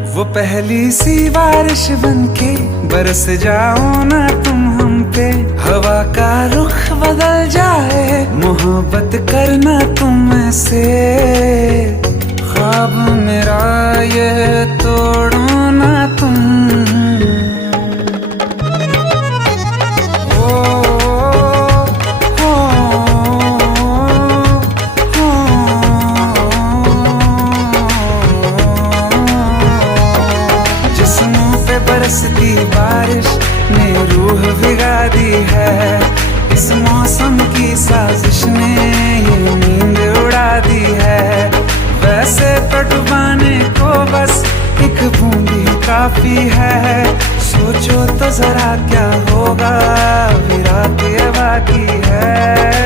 वो पहली सी बारिश बनके बरस जाओ ना तुम हम पे, हवा का रुख बदल जाए, मोहब्बत करना तुम से। ख्वाब मेरा ये तोड़ो ना तुम। बरसती बारिश ने रूह भिगा दी है, इस मौसम की साजिश ने ये नींद उड़ा दी है। वैसे तो डुबाने को बस एक बूंद ही काफी है, सोचो तो जरा क्या होगा, अभी रात ये बाकी है।